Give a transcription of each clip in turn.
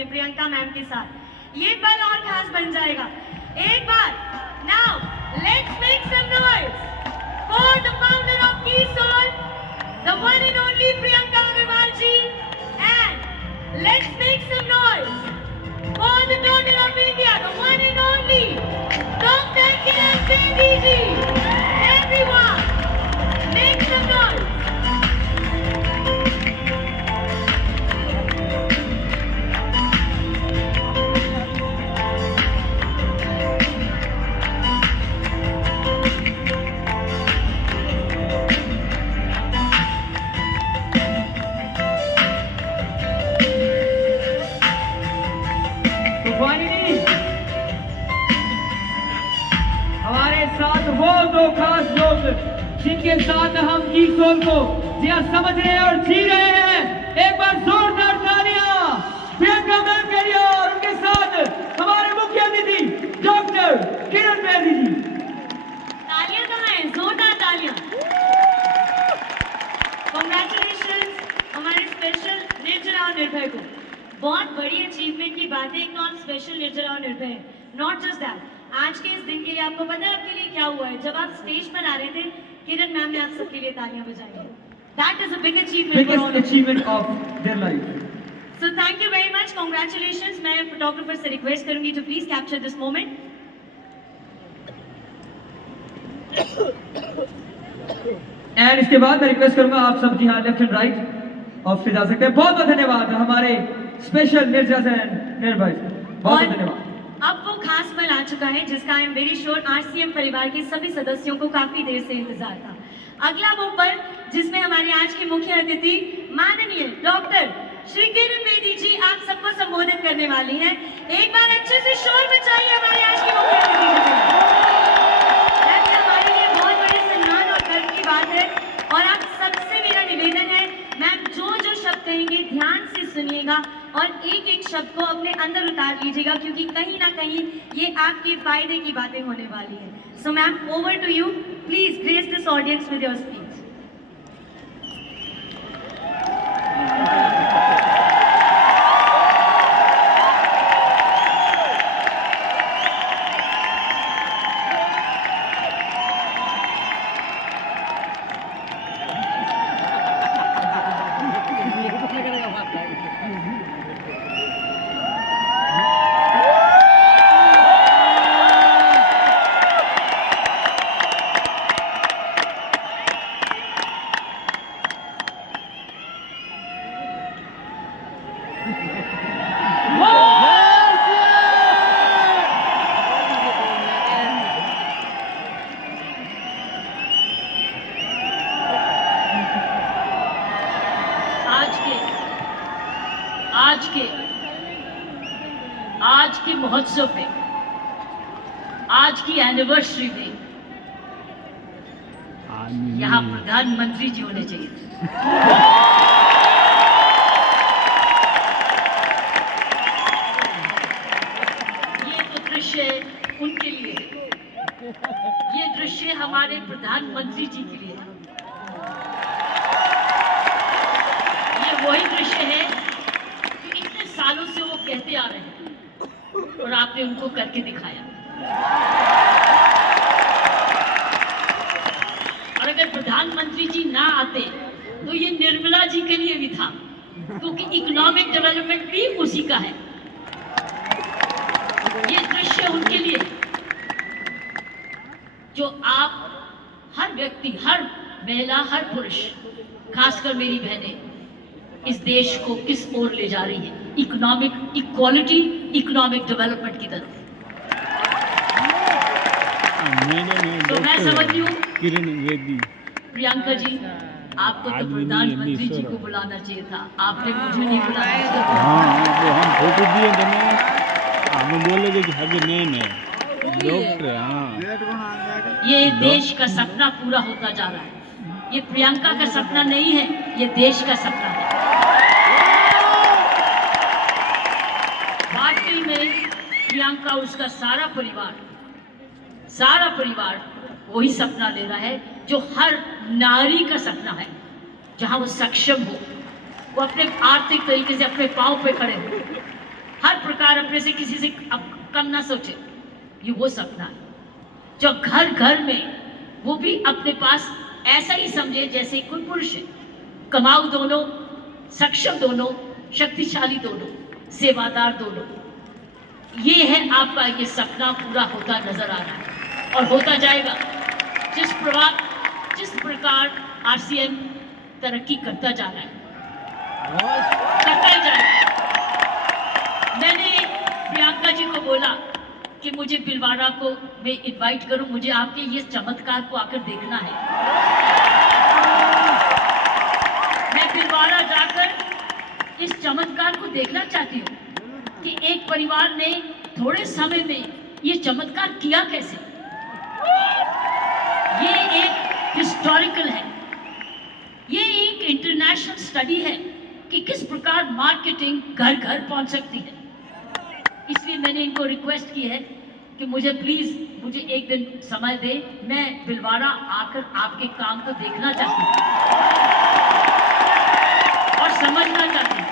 थे प्रियंका मैम के साथ, ये पल और खास बन जाएगा। एक बार now let's make some noise for the founder of Keysoul, the one and only Priyanka Agarwal ji, and let's make some noise for the daughter of India, the one and only Dr. Kiran Bedi ji. Everyone, make some noise. हमारे साथ वो दो खास लोग जिनके साथ हम कीसोल को जिया समझ रहे हैं और जी रहे हैं, एक बार जोरदार तालियां प्रियंका मैम के लिए और उनके साथ हमारे मुख्य अतिथि डॉक्टर किरण बेदी जी। तालियां कहाँ हैं? जोरदार तालियां। Congratulations हमारे स्पेशल निर्जरा और निर्भय को। बहुत बड़ी अचीवमेंट की बात है, एक नॉन स्पेशल निर्जरा और निर्भय। नॉट जस्ट दैट, आज के इस दिन के लिए आपको पता है आपके लिए क्या हुआ है? जब आप स्टेज पर आ रहे थे, किरण मैम ने आप सबके लिए तालियां बजाई हैं। That is a big achievement for all of Biggest achievement of their life. So thank you very much, congratulations। मैं फोटोग्राफर से रिक्वेस्ट करूंगी to please capture this moment। And इसके बाद मैं रिक्वेस्ट करूंगा आप सब जी हाँ लेफ्ट एंड राइट ऑफ से जा सकते हैं। बहुत बहुत धन्यवाद हमारे स्पेशल निर्जरा एंड निर्भय, बहुत धन्यवाद। अब वो खास पल आ चुका है जिसका I am very sure RCM परिवार के सभी सदस्यों को काफी देर से इंतजार था। अगला वो पल जिसमें हमारे आज के मुख्य अतिथि माननीय डॉक्टर श्री किरण बेदी जी आप सबको संबोधित करने वाली हैं। एक बार अच्छे से शोर मचाइए हमारे आज के मुख्य अतिथि के लिए। हमारे लिए बहुत बड़े सम्मान और गर्व की बात है और आप सबसे मेरा निवेदन है, मैम जो जो शब्द कहेंगे ध्यान से सुनिएगा और एक एक शब्द को अपने अंदर उतार लीजिएगा, क्योंकि कहीं ना कहीं ये आपके फायदे की बातें होने वाली है। So ma'am over to you, please grace this audience with your speech. आज के महोत्सव पे, आज की एनिवर्सरी में यहाँ प्रधानमंत्री जी होने चाहिए। ये तो दृश्य उनके लिए है, ये दृश्य हमारे प्रधानमंत्री जी के लिए है। ये वही दृश्य है जो इतने सालों से वो कहते आ रहे हैं और आपने उनको करके दिखाया। और अगर प्रधानमंत्री जी ना आते तो ये निर्मला जी के लिए भी था, क्योंकि इकोनॉमिक डेवलपमेंट भी उसी का है। ये दृश्य उनके लिए जो आप हर व्यक्ति, हर महिला, हर पुरुष, खासकर मेरी बहनें इस देश को किस ओर ले जा रही है, इकोनॉमिक इक्वालिटी, इकोनॉमिक डेवलपमेंट की तरफ। तो मैं समझती हूँ प्रियंका जी, आपको तो प्रधानमंत्री जी को बुलाना चाहिए था, आपने मुझे नहीं बुलाया। हम फोटो दिए हमें बोले कि नहीं डॉक्टर। ये देश का सपना पूरा होता जा रहा है। ये प्रियंका का सपना नहीं है, ये देश का सपना है। वाकई में प्रियंका, उसका सारा परिवार वही सपना ले रहा है जो हर नारी का सपना है, जहां वो सक्षम हो, वो अपने आर्थिक तरीके से अपने पांव पे खड़े हो, हर प्रकार अपने से किसी से कम ना सोचे, ये वो सपना है जो घर घर में वो भी अपने पास ऐसा ही समझे जैसे कोई पुरुष है। कमाऊ दोनों, सक्षम दोनों, शक्तिशाली दोनों, सेवादार दोनों। ये है आपका ये सपना पूरा होता नजर आ रहा है और होता जाएगा। जिस प्रकार आरसीएम तरक्की करता जा रहा है, करता जाएगा। मैंने प्रियंका जी को बोला कि मुझे भिलवाड़ा को मैं इनवाइट करूं, मुझे आपके ये चमत्कार को आकर देखना है। मैं भिलवाड़ा जाकर इस चमत्कार को देखना चाहती हूँ कि एक परिवार ने थोड़े समय में ये चमत्कार किया कैसे। ये एक हिस्टोरिकल है, ये एक इंटरनेशनल स्टडी है कि किस प्रकार मार्केटिंग घर घर पहुंच सकती है। इसलिए मैंने इनको रिक्वेस्ट की है कि मुझे प्लीज मुझे एक दिन समय दे, मैं भिलवाड़ा आकर आपके काम को देखना चाहती हूँ और समझना चाहती हूँ।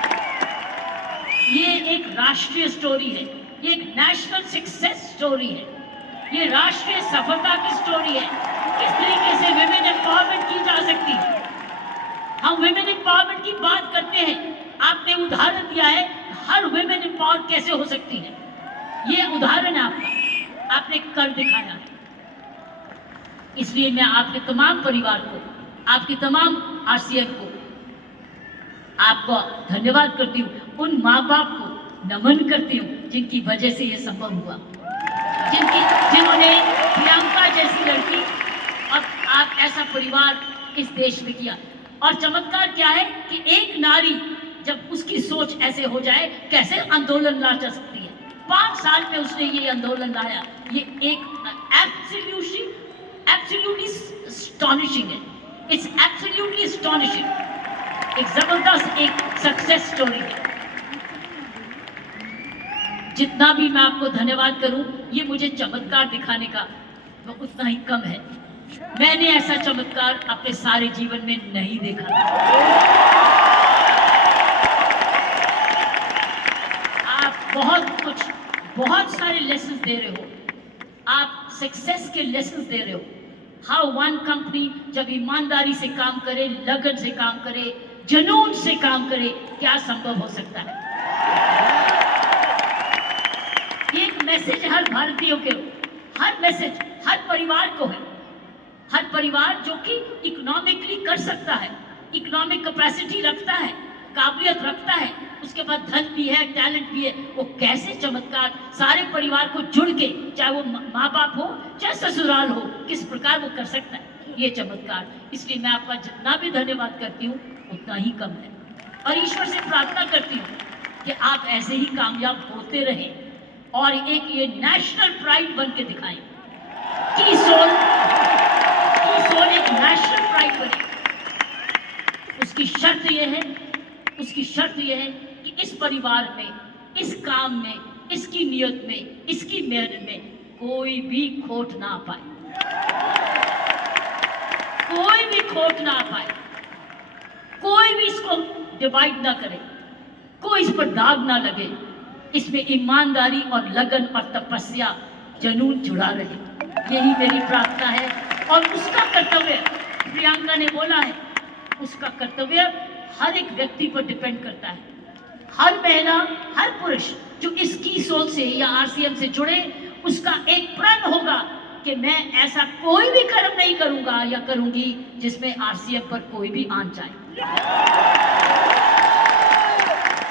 ये एक राष्ट्रीय स्टोरी है, ये एक नेशनल सक्सेस स्टोरी है, ये राष्ट्रीय सफलता की स्टोरी है। किस तरीके से विमेन एम्पावरमेंट की जा सकती है। हम विमेन एम्पावरमेंट की बात करते हैं, आपने उदाहरण दिया है हर विमेन एम्पावर कैसे हो सकती है। ये उदाहरण है आपका, आपने कर दिखाया है। इसलिए मैं आपके तमाम परिवार को, आपके तमाम आरसीएम को आपको धन्यवाद करती हूँ। उन माँ बाप को नमन करती हूँ जिनकी वजह से ये संभव हुआ, जिन्होंने प्रियंका जैसी लड़की और आप ऐसा परिवार इस देश में किया। और चमत्कार क्या है कि एक नारी जब उसकी सोच ऐसे हो जाए, कैसे आंदोलन ला जा सकती है। 5 साल में उसने ये आंदोलन लाया। ये एक एब्सोल्युटली एस्टॉनिशिंग है। इट्स एब्सोल्युटली एस्टॉनिशिंग, एक जबरदस्त एक सक्सेस स्टोरी है। जितना भी मैं आपको धन्यवाद करूं, ये मुझे चमत्कार दिखाने का वो उतना ही कम है। मैंने ऐसा चमत्कार अपने सारे जीवन में नहीं देखा था। आप बहुत सारे लेसन दे रहे हो, आप सक्सेस के लेसन दे रहे हो। हाउ वन कंपनी जब ईमानदारी से काम करे, लगन से काम करे, जुनून से काम करे, क्या संभव हो सकता है। ये एक मैसेज हर भारतीयों के, हर मैसेज हर परिवार को है। हर परिवार जो कि इकोनॉमिकली कर सकता है, इकोनॉमिक कैपेसिटी रखता है, काबिलियत रखता है, उसके बाद धन भी है, टैलेंट भी है, वो कैसे चमत्कार सारे परिवार को जुड़ के, चाहे वो माँ बाप हो चाहे ससुराल हो, किस प्रकार वो कर सकता है ये चमत्कार। इसलिए मैं आपका जितना भी धन्यवाद करती हूँ उतना ही कम है और ईश्वर से प्रार्थना करती हूँ कि आप ऐसे ही कामयाब होते रहें और एक ये नेशनल प्राइड बन के दिखाएं। की सोल एक नेशनल प्राइड बने। उसकी शर्त यह है कि इस परिवार में, इस काम में, इसकी नियत में, इसकी मेहनत में कोई भी खोट ना पाए, कोई भी खोट ना पाए, कोई भी इसको डिवाइड ना करे, कोई इस पर दाग ना लगे। इसमें ईमानदारी और लगन और तपस्या, जुनून जुड़ा रहे, यही मेरी प्रार्थना है। और उसका कर्तव्य, प्रियंका ने बोला है, उसका कर्तव्य हर एक व्यक्ति पर डिपेंड करता है। हर महिला, हर पुरुष जो इसकी सोच से या आरसीएम से जुड़े, उसका एक प्रण होगा कि मैं ऐसा कोई भी कर्म नहीं करूंगा या करूंगी जिसमें आरसीएम पर कोई भी आंच आए।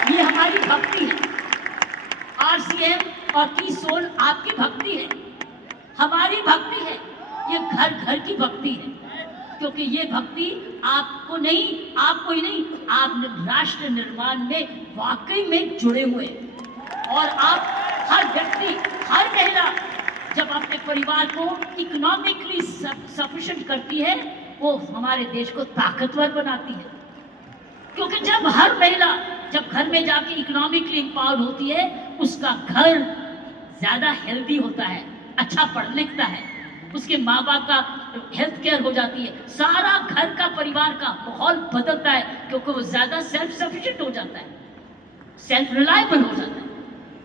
ये हमारी भक्ति है। आरसीएम और की सोल आपकी भक्ति है, हमारी भक्ति है। ये घर घर की भक्ति है, क्योंकि ये भक्ति आपको ही नहीं, आप राष्ट्र निर्माण में वाकई में जुड़े हुए। और आप हर व्यक्ति, हर महिला जब अपने परिवार को इकोनॉमिकली सफिशिएंट करती है, वो हमारे देश को ताकतवर बनाती है। क्योंकि जब हर महिला जब घर में जाके इकोनॉमिकली एम्पावर्ड होती है, उसका घर ज्यादा हेल्दी होता है, अच्छा पढ़ लिखता है, उसके माँ बाप का हेल्थ केयर हो जाती है, सारा घर का परिवार का माहौल बदलता है, क्योंकि वो ज्यादा सेल्फ सफिशिएंट हो जाता है, सेल्फ रिलायबल हो जाता है।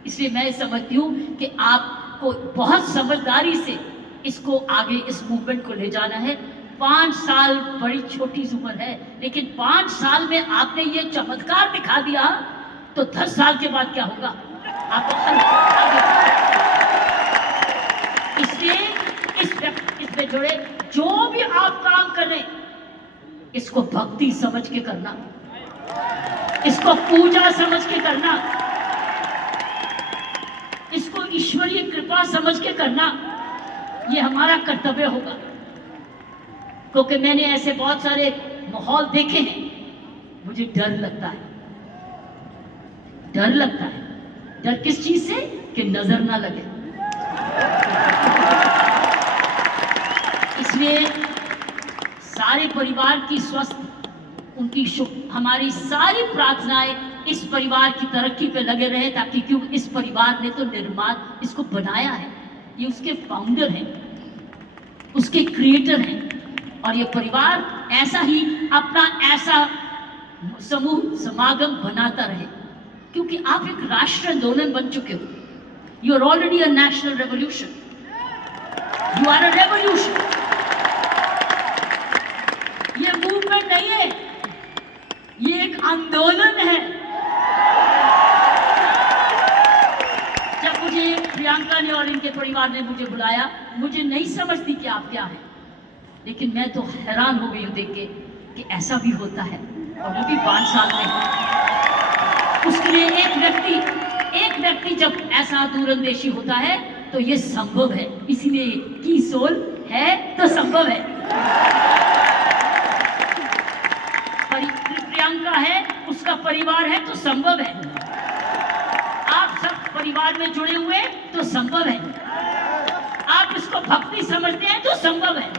इसलिए मैं समझती हूँ कि आपको बहुत समझदारी से इसको आगे, इस मूवमेंट को ले जाना है। 5 साल बड़ी छोटी उम्र है, लेकिन 5 साल में आपने ये चमत्कार दिखा दिया, तो 10 साल के बाद क्या होगा आपको इसलिए इसमें जुड़े जो भी आप काम करें, इसको भक्ति समझ के करना, इसको पूजा समझ के करना, इसको ईश्वरीय कृपा समझ के करना, ये हमारा कर्तव्य होगा। क्योंकि मैंने ऐसे बहुत सारे माहौल देखे हैं, मुझे डर लगता है। डर लगता है। डर किस चीज से? कि नजर ना लगे। इसलिए सारे परिवार की स्वस्थ, उनकी हमारी सारी प्रार्थनाएं इस परिवार की तरक्की पे लगे रहे, ताकि क्यों इस परिवार ने तो निर्माण इसको बनाया है, ये उसके फाउंडर हैं, उसके क्रिएटर हैं, और ये परिवार ऐसा ही अपना ऐसा समूह समागम बनाता रहे, क्योंकि आप एक राष्ट्र आंदोलन बन चुके हो। You are already a national revolution, you are a revolution. ये मूवमेंट नहीं है, ये एक आंदोलन है। जब मुझे प्रियंका ने और इनके परिवार ने मुझे बुलाया, मुझे नहीं समझती कि आप क्या हैं, लेकिन मैं तो हैरान हो गई हूँ देख के कि ऐसा भी होता है, और वो भी 5 साल में। उसके लिए एक व्यक्ति जब ऐसा दूरंदेशी होता है तो ये संभव है। इसीलिए की सोल है तो संभव है। प्रियंका है, उसका परिवार है तो संभव है। आप सब परिवार में जुड़े हुए तो संभव है। आप इसको भक्ति समझते हैं तो संभव है।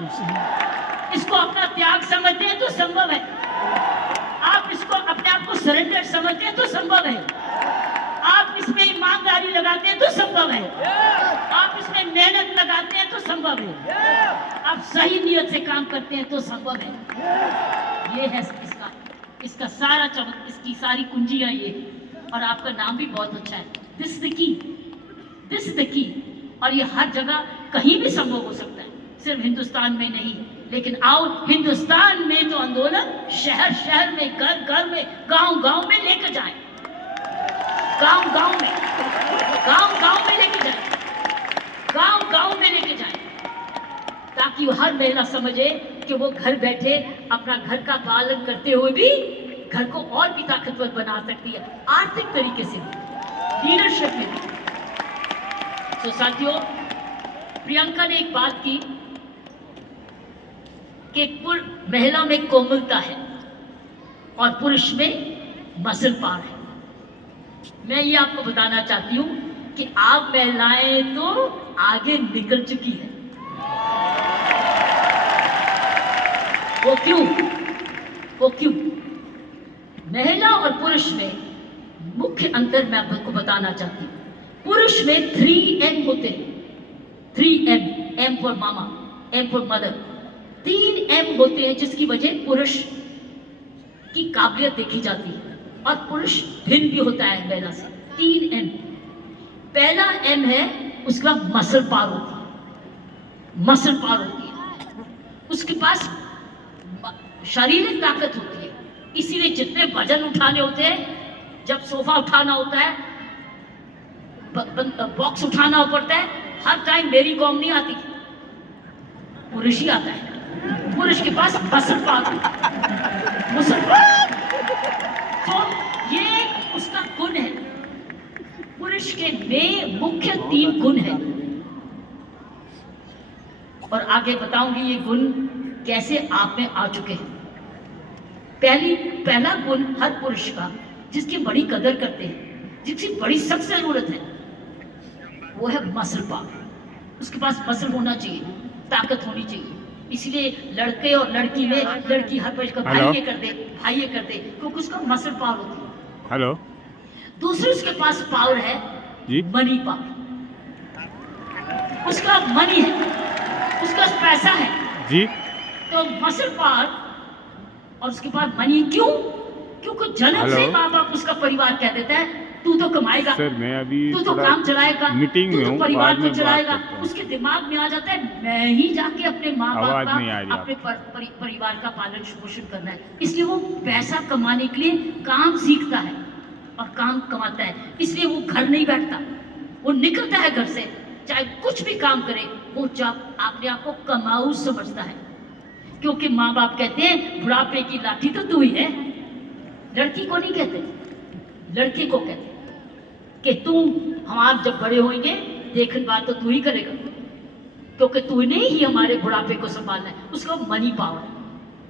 इसको अपना त्याग समझते हैं तो संभव है। आप इसको अपने आप को सरेंडर समझते हैं तो संभव है। आप इसमें ईमानदारी लगाते हैं तो संभव है। आप इसमें मेहनत लगाते हैं तो संभव है। आप सही नियत से काम करते हैं तो संभव है। ये है इसका सारा चमक, इसकी सारी कुंजियां ये। और आपका नाम भी बहुत अच्छा है, this is the key, this is the key. और ये हर जगह कहीं भी संभव हो सकता है, सिर्फ हिंदुस्तान में नहीं। लेकिन आओ, हिंदुस्तान में तो आंदोलन शहर शहर में, घर घर में, गांव गांव में लेकर जाएं, गांव गांव में लेके जाएं, गांव में लेके जाएं, ताकि हर महिला समझे कि वो घर बैठे अपना घर का पालन करते हुए भी घर को और भी ताकतवर बना सकती है, आर्थिक तरीके से भी, लीडरशिप में भी। तो साथियों, प्रियंका ने एक बात की कि महिला में कोमलता है और पुरुष में मसल पावर है। मैं ये आपको बताना चाहती हूँ कि आप महिलाएं तो आगे निकल चुकी हैं। वो क्यों? महिला और पुरुष में मुख्य अंतर मैं आपको बताना चाहती हूँ। पुरुष में 3M होते हैं, 3M, M for mama, M for mother. 3M होते हैं जिसकी वजह पुरुष की काबिलियत देखी जाती है, और पुरुष भिन्न भी होता है महिला से। 3M। पहला M है, उसका मसल पावर होती है, मसल पावर होती है, उसके पास शारीरिक ताकत होती है। इसीलिए जितने वजन उठाने होते हैं, जब सोफा उठाना होता है, बॉक्स उठाना पड़ता है, हर टाइम मेरी कॉम नहीं आती, पुरुष ही आता है। पुरुष के पास मसल पावर, तो ये उसका गुण है। पुरुष के में मुख्य 3 गुण है, और आगे बताऊंगी ये गुण कैसे आप में आ चुके हैं। पहला गुण हर पुरुष का, जिसकी बड़ी कदर करते हैं, जिसकी बड़ी सख्त जरूरत है, वो है मसल पावर। उसके पास मसल होना चाहिए, ताकत होनी चाहिए। इसलिए लड़के और लड़की में, लड़की हर पक्ष का भाई ये कर दे, क्योंकि उसका मसल पावर होती है। हेलो। दूसरे उसके पास पावर है जी, मनी पावर। उसका मनी है, उसका पैसा है जी। तो मसल पावर, और उसके पास मनी। क्योंकि जन्म से माँ बाप, उसका परिवार कह देता है तू तो कमाएगा, सर मैं अभी तू तो थोड़ा काम चलाएगा, मीटिंग तू में तो हूँ, परिवार बाद को में बात चलाएगा। करता हूँ। उसके दिमाग में आ जाता है मैं ही जाके अपने माँ बाप आवाज़ का, नहीं आ रही अपने परिवार का पालन पोषण करना है। इसलिए वो पैसा कमाने के लिए काम सीखता है और काम कमाता है। इसलिए वो घर नहीं बैठता, वो निकलता है घर से, चाहे कुछ भी काम करे, वो अपने आप को कमाऊ समझता है। क्योंकि माँ बाप कहते हैं बुढ़ापे की लाठी तो तू ही है। लड़की को नहीं कहते, लड़के को कहते हैं कि तू, हम आप जब बड़े होंगे देखने बात तो तू ही करेगा, क्योंकि तूने ही हमारे बुढ़ापे को संभालना है। उसको मनी पावर,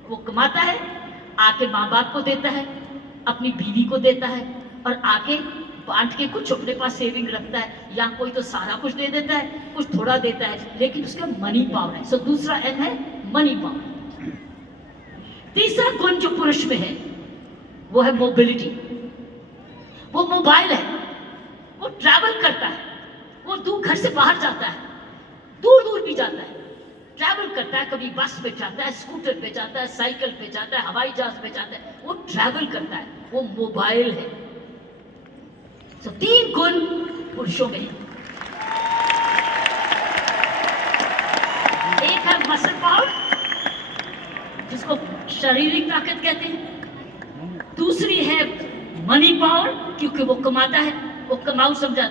वो कमाता है, आके माँ बाप को देता है, अपनी बीवी को देता है, और आके बांट के कुछ अपने पास सेविंग रखता है, या कोई तो सारा कुछ दे देता है, कुछ थोड़ा देता है, लेकिन उसका मनी पावर है। सो दूसरा एम है मनी पावर। तीसरा गुण जो पुरुष में है वो है मोबिलिटी। वो मोबाइल है, वो ट्रैवल करता है, वो दूर घर से बाहर जाता है, दूर दूर भी जाता है, ट्रैवल करता है। कभी बस पे जाता है, स्कूटर पे जाता है, साइकिल पे जाता है, हवाई जहाज पे जाता है, वो ट्रैवल करता है, वो मोबाइल है। तो 3 गुण पुरुषों में है। एक है मसल पावर, जिसको शारीरिक ताकत कहते हैं। दूसरी है मनी पावर, क्योंकि वो कमाता है, वो कमाऊ समझा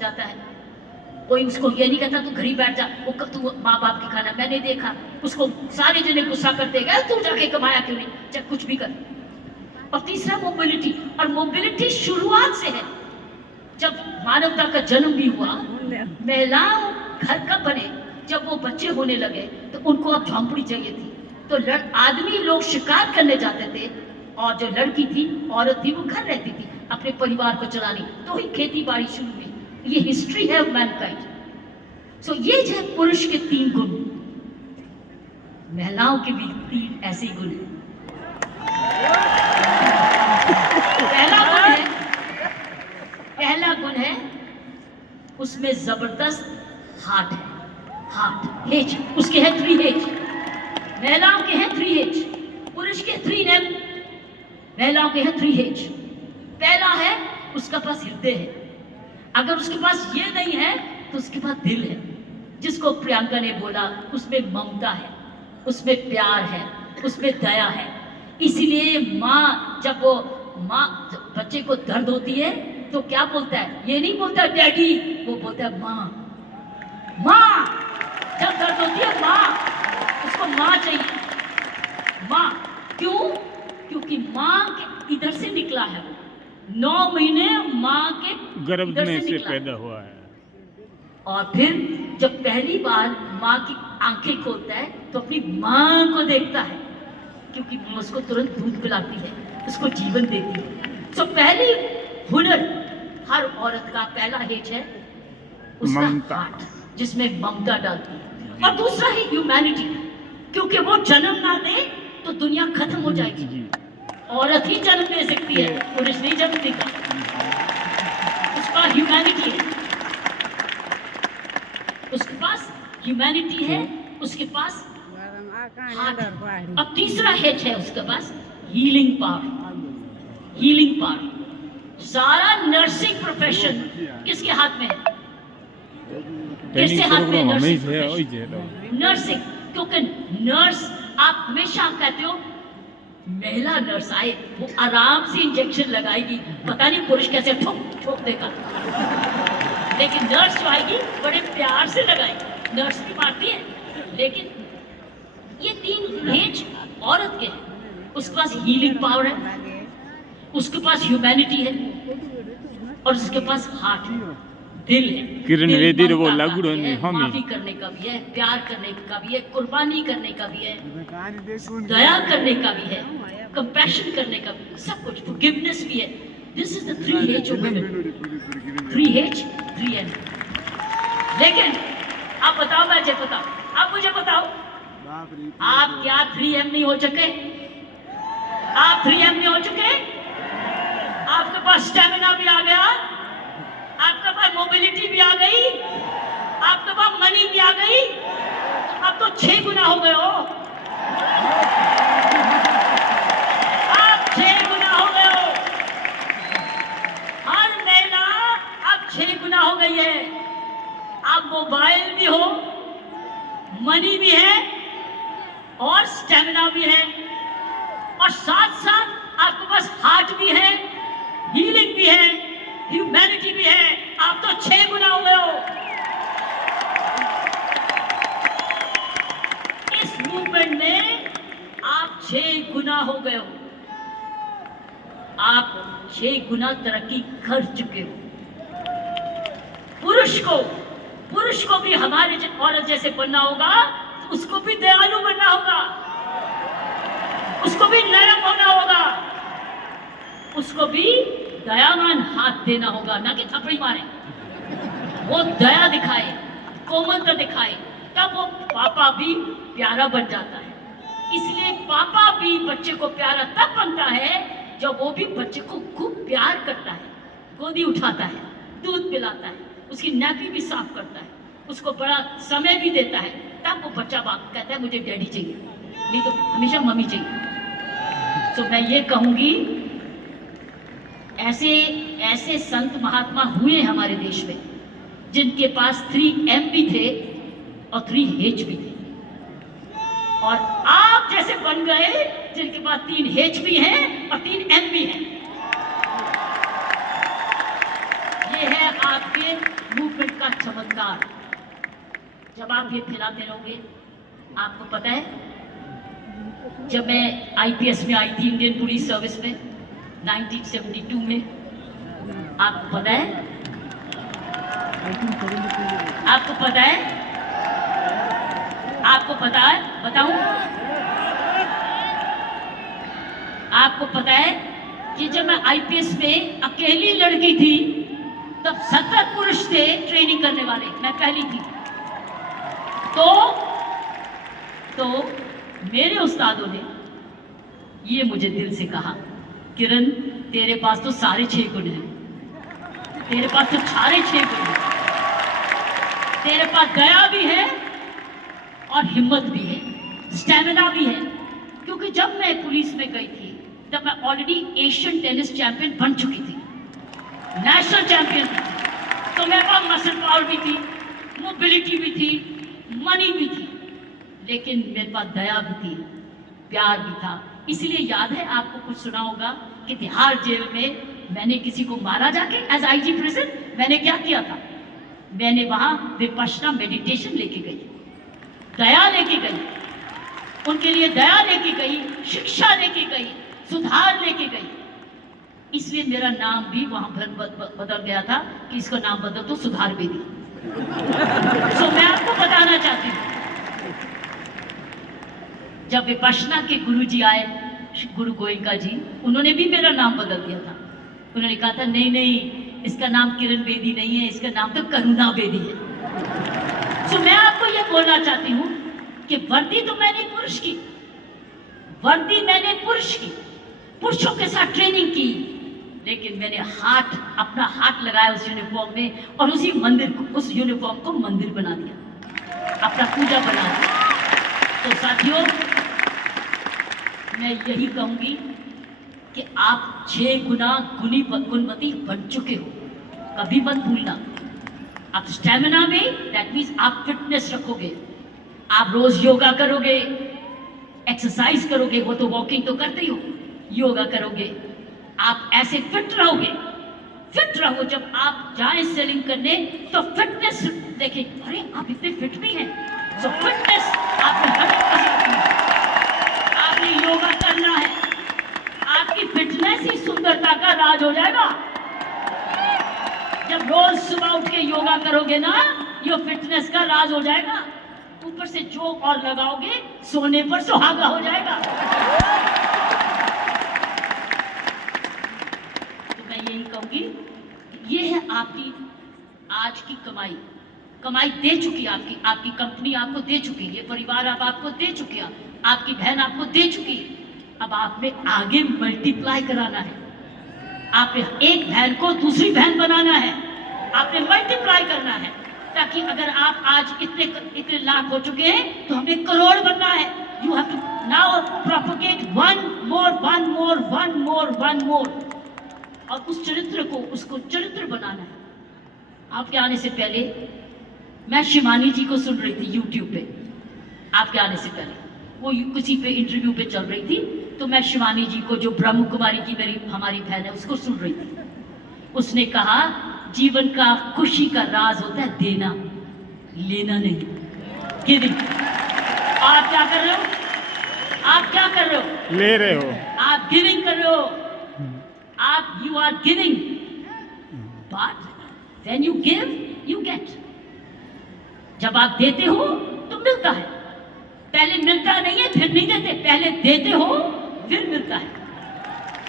जाता है। कोई उसको ये नहीं कहता तू घर ही बैठ जा, वो तू माँ बाप की खाना। मैंने देखा उसको सारे जने गुस्सा करते गए, तू जाके कमाया क्यों नहीं, चाहे कुछ भी कर। और तीसरा मोबिलिटी, और मोबिलिटी शुरुआत से है। जब मानवता का जन्म भी हुआ, महिलाओं घर का बने, जब वो बच्चे होने लगे तो उनको अब झोंपड़ी चाहिए थी। तो आदमी लोग शिकार करने जाते थे, और जो लड़की थी, औरत थी, वो घर रहती थी अपने परिवार को चलाने। तो ही खेती बाड़ी शुरू हुई। ये हिस्ट्री है मैनकाइंड। सो ये जो है पुरुष के 3 गुण, महिलाओं के भी 3 ऐसे गुण हैं। पहला गुण है उसमें जबरदस्त हार्ट है, हार्ट हेज, उसके है 3 हेज। महिलाओं के हैं 3 हेज, पुरुष के 3 नेम, महिलाओं के हैं 3 हेज। पहला है उसका पास हृदय है। अगर उसके पास ये नहीं है तो उसके पास दिल है, जिसको प्रियंका ने बोला, उसमें ममता है, उसमें प्यार है, उसमें दया है। इसीलिए माँ, जब वो माँ बच्चे को दर्द होती है तो क्या बोलता है, ये नहीं बोलता डैडी, वो बोलता है माँ। माँ जब दर्द होती है, माँ, उसको माँ चाहिए, माँ। क्यों? क्योंकि माँ के इधर से निकला है वो, 9 महीने माँ के गर्भ इधर में से निकला है। पैदा हुआ है। और फिर जब पहली बार माँ की आंखें खोलता है तो अपनी माँ को देखता है, क्योंकि माँ उसको तुरंत दूध पिलाती है, उसको जीवन देती है। तो पहली हुनर हर औरत का पहला हेज है उसका ममता। हार्ट, जिसमें ममता डालती है। और दूसरा है ह्यूमैनिटी, क्योंकि वो जन्म ना दे तो दुनिया खत्म हो जाएगी। जी। औरत ही जन्म दे सकती है, पुरुष नहीं जन्म देगा। उसका ह्यूमैनिटी है, उसके पास ह्यूमैनिटी है, उसके पास हार्ट है। अब तीसरा हेज है उसके पास हीलिंग पावर। हीलिंग पावर, सारा नर्सिंग प्रोफेशन किसके हाथ में है? किसके हाथ में नर्सिंग? नर्सिंग, क्योंकि नर्स, आप हमेशा कहते हो महिला नर्स आए, वो आराम से इंजेक्शन लगाएगी, पता नहीं पुरुष कैसे ठोक ठोक देगा, लेकिन नर्स जो आएगी बड़े प्यार से लगाएगी। नर्स भी मारती है, लेकिन ये 3 हेज औरत के हैं। उसके पास हीलिंग पावर है, उसके पास ह्यूमैनिटी है, और उसके पास हार्ट है, दिल है। किरण दिल वेदी रो ममता लागू का भी रहनी है, हमें। माफी करने का भी है, प्यार करने का भी है, कुर्बानी करने का भी है, दया करने का भी है, कंपैशन करने का भी, सब कुछ, फॉरगिवनेस भी है। This is the 3 H's of women. 3 H's, 3 M. लेकिन आप बताओ, मुझे बताओ, आप मुझे बताओ, आप क्या 3M नहीं हो चुके? आप 3M नहीं हो चुके? आपके पास स्टेमिना भी आ गया, आपके पास मोबिलिटी भी आ गई, आपके पास मनी भी आ गई, अब तो 6 गुना हो गए हो। आप 6 गुना हो गए हो। हर महिला स्टेमिना भी है और साथ साथ आपके पास हार्ट भी है, हीलिंग भी है, ह्यूमैनिटी भी है। आप तो 6 गुना हो गए हो। इस मूवमेंट में आप 6 गुना हो गए हो। आप 6 गुना तरक्की कर चुके हो। पुरुष को भी हमारे औरत जैसे बनना होगा, उसको भी दयालु बनना होगा, उसको भी नरम होना होगा, उसको भी दयावान हाथ देना होगा, ना कि थप्पड़ी मारे। वो दया दिखाए, कोमलता दिखाए, तब वो पापा भी प्यारा बन जाता है। इसलिए पापा भी बच्चे को प्यारा तब बनता है जब वो भी बच्चे को खूब प्यार करता है, गोदी उठाता है, दूध पिलाता है, उसकी नैपी भी साफ करता है, उसको बड़ा समय भी देता है। तब वो बच्चा बाप कहता है मुझे डैडी चाहिए, नहीं तो हमेशा मम्मी चाहिए। तो मैं ये कहूंगी, ऐसे संत महात्मा हुए हमारे देश में जिनके पास 3M भी थे और 3H भी थे, और आप जैसे बन गए जिनके पास 3H भी हैं और 3M भी हैं। ये है आपके मूवमेंट का चमत्कार। जब आप ये फैलाते रहोगे, आपको पता है जब मैं IPS में आई थी, इंडियन पुलिस सर्विस में 1972 में, आपको पता है, आपको पता है, आपको पता है, बताऊं? आपको पता है कि जब मैं IPS में अकेली लड़की थी तब 70 पुरुष थे ट्रेनिंग करने वाले, मैं पहली थी। तो मेरे उस्तादों ने ये मुझे दिल से कहा, किरण तेरे पास तो सारे 6 गुण हैं, तेरे पास तो सारे 6 गुण हैं, तेरे पास दया भी है और हिम्मत भी है, स्टैमिना भी है। क्योंकि जब मैं पुलिस में गई थी तब मैं ऑलरेडी एशियन टेनिस चैंपियन बन चुकी थी, नेशनल चैंपियन भी थी, तो मेरे पास मसल पावर भी थी, मोबिलिटी भी थी, मनी भी थी, लेकिन मेरे पास दया भी थी, प्यार भी था। इसलिए याद है आपको कुछ सुना होगा कि तिहाड़ जेल में मैंने किसी को मारा जाके, एज IG प्रिजन मैंने क्या किया था, मैंने वहां विपश्यना मेडिटेशन लेके गई, दया लेके गई, उनके लिए दया लेके गई, शिक्षा लेके गई, सुधार लेके गई। इसलिए मेरा नाम भी वहां बदल गया था कि इसका नाम बदल दो सुधार बेदी। तो मैं आपको बताना चाहती हूँ, जब विपश्यना के गुरुजी आए, गुरु गोयनका जी, उन्होंने भी मेरा नाम बदल दिया था। उन्होंने कहा था नहीं, इसका नाम किरण बेदी नहीं है, इसका नाम तो करुणा बेदी है। तो मैं आपको यह बोलना चाहती हूँ कि वर्दी तो मैंने पुरुष की, वर्दी मैंने पुरुष की, पुरुषों के साथ ट्रेनिंग की, लेकिन मैंने अपना हाथ लगाया उस यूनिफॉर्म में और उस यूनिफॉर्म को मंदिर बना दिया, अपना पूजा बना दिया। तो साथियों, मैं यही कहूंगी कि आप 6 गुना गुणवती बन चुके हो, कभी मत भूलना। आप स्टेमिना में, दैट मीन्स आप फिटनेस रखोगे, आप रोज योगा करोगे, एक्सरसाइज करोगे, वो तो वॉकिंग तो करते ही हो, योगा करोगे, आप ऐसे फिट रहोगे। फिट रहो, जब आप जाए सेलिंग करने तो फिटनेस देखें, अरे आप इतने फिट भी हैं। सो फिटनेस आपने 100% आपने योगा करना है, आपकी फिटनेस ही सुंदरता का राज हो जाएगा। जब रोज सुबह उठ के योगा करोगे ना, ये फिटनेस का राज हो जाएगा। ऊपर से जो और लगाओगे, सोने पर सुहागा हो जाएगा। तो मैं यही कहूंगी, ये है आपकी आज की कमाई। कमाई दे चुकी आपकी कंपनी आपको दे चुकी, ये परिवार अब आपको दे चुकी, आपकी बहन आपको दे चुकी। अब आपने आगे मल्टीप्लाई कराना है, आपने एक बहन को दूसरी बहन बनाना है, आपने मल्टीप्लाई करना है, ताकि अगर आप आज इतने लाख हो चुके हैं तो हमें करोड़ बनना है। You have to now propagate one more, और उस चरित्र को, उसको चरित्र बनाना है। आपके आने से पहले मैं शिवानी जी को सुन रही थी YouTube पे, आपके आने से पहले वो किसी पे इंटरव्यू पे चल रही थी, तो मैं शिवानी जी को, जो ब्रह्म कुमारी की हमारी बहन है, उसको सुन रही थी। उसने कहा जीवन का खुशी का राज होता है देना, लेना नहीं, गिविंग। आप क्या कर रहे हो? आप क्या कर रहे हो? ले रहे हो। आप गिविंग कर रहे हो। आप you are giving, but when you give you get. जब आप देते हो तो मिलता है। पहले मिलता नहीं है फिर नहीं देते, पहले देते हो फिर मिलता है।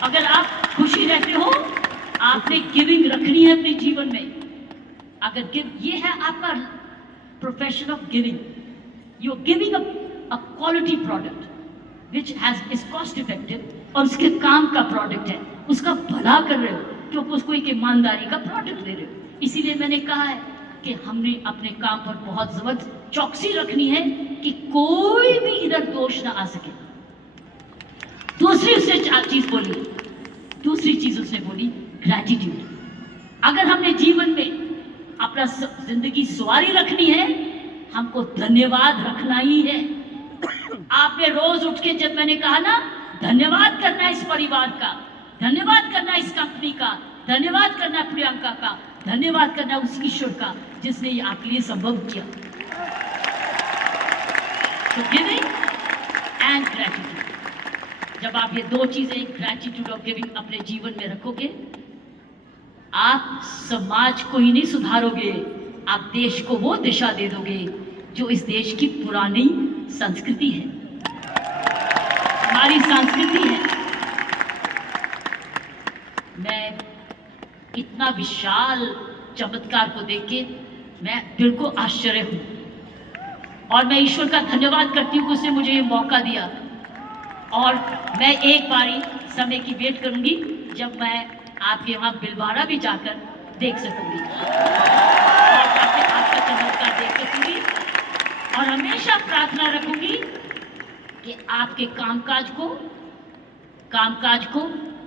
अगर आप खुशी रहते हो, आपने गिविंग रखनी है अपने जीवन में। अगर गिव, ये है आपका profession of giving. You are giving a quality product which has is cost effective, और उसके काम का प्रोडक्ट है, उसका भला कर रहे हो, क्योंकि उसको एक ईमानदारी का प्रोडक्ट दे रहे हो। इसीलिए मैंने कहा है कि हमने अपने काम पर बहुत जबरदस्त चौकसी रखनी है कि कोई भी इधर दोष ना आ सके। दूसरी उसने चीज बोली, दूसरी चीज उसने बोली ग्रैटिट्यूड। अगर हमने जीवन में अपना जिंदगी सवारी रखनी है, हमको धन्यवाद रखना ही है। आपने रोज उठ के, जब मैंने कहा ना धन्यवाद करना है इस परिवार का, धन्यवाद करना है इस कंपनी का, धन्यवाद करना है प्रियंका का, धन्यवाद करना है उस ईश्वर का जिसने ये आपके लिए संभव किया। तो गिविंग एंड ग्रैटिट्यूड, जब आप ये दो चीजें, ग्रैटिट्यूड और गिविंग, अपने जीवन में रखोगे, आप समाज को ही नहीं सुधारोगे, आप देश को वो दिशा दे दोगे जो इस देश की पुरानी संस्कृति है, हमारी संस्कृति है। मैं इतना विशाल चमत्कार को देख के मैं दिल को आश्चर्य हूं, और मैं ईश्वर का धन्यवाद करती हूँ कि उसने मुझे ये मौका दिया। और मैं एक बारी समय की वेट करूंगी जब मैं आपके वहां बिलवाड़ा भी जाकर देख सकूंगी और आपका चमत्कार देख सकूंगी, और हमेशा प्रार्थना रखूंगी कि आपके कामकाज को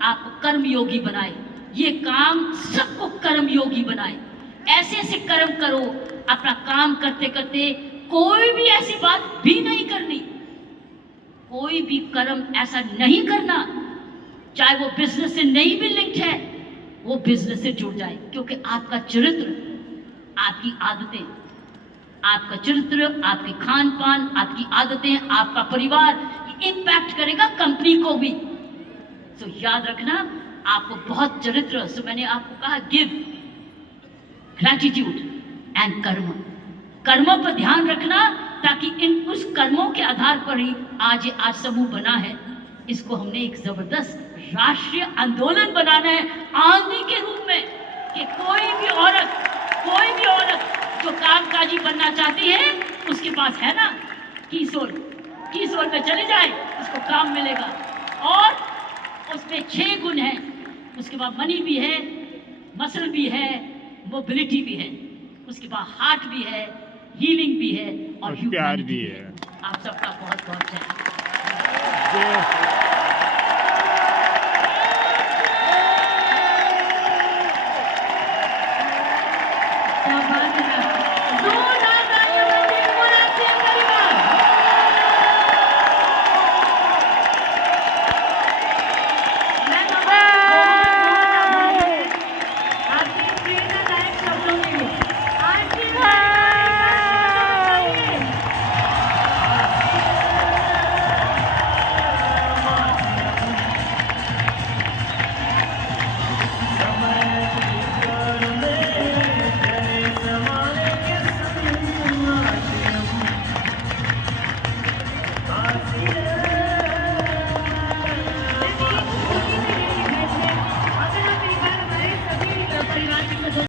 आपको कर्मयोगी बनाए, ये काम सबको कर्मयोगी बनाए। ऐसे ऐसे कर्म करो, अपना काम करते करते कोई भी ऐसी बात भी नहीं करनी, कोई भी कर्म ऐसा नहीं करना, चाहे वो बिजनेस से नहीं भी लिंक्ड है, वो बिजनेस से जुड़ जाए। क्योंकि आपका चरित्र, आपकी आदतें, आपका चरित्र, आपके खान पान, आपकी आदतें, आपका परिवार इंपैक्ट करेगा कंपनी को भी। तो याद रखना, आपको बहुत चरित्र। सो मैंने आपको कहा गिव, ग्रैटिट्यूड एंड कर्म। कर्मों पर ध्यान रखना, ताकि उस कर्मों के आधार पर ही आज समूह बना है। इसको हमने एक जबरदस्त राष्ट्रीय आंदोलन बनाना है आंधी के रूप में, कि कोई भी औरत जो कामकाजी बनना चाहती है, उसके पास है ना कीसोल पे चले जाए, उसको काम मिलेगा। और उसमें 6 गुण हैं, उसके बाद मनी भी है, मसल भी है, मोबिलिटी भी है, उसके बाद हार्ट भी है, हीलिंग भी है, और प्यार भी है। आप सबका बहुत बहुत जय।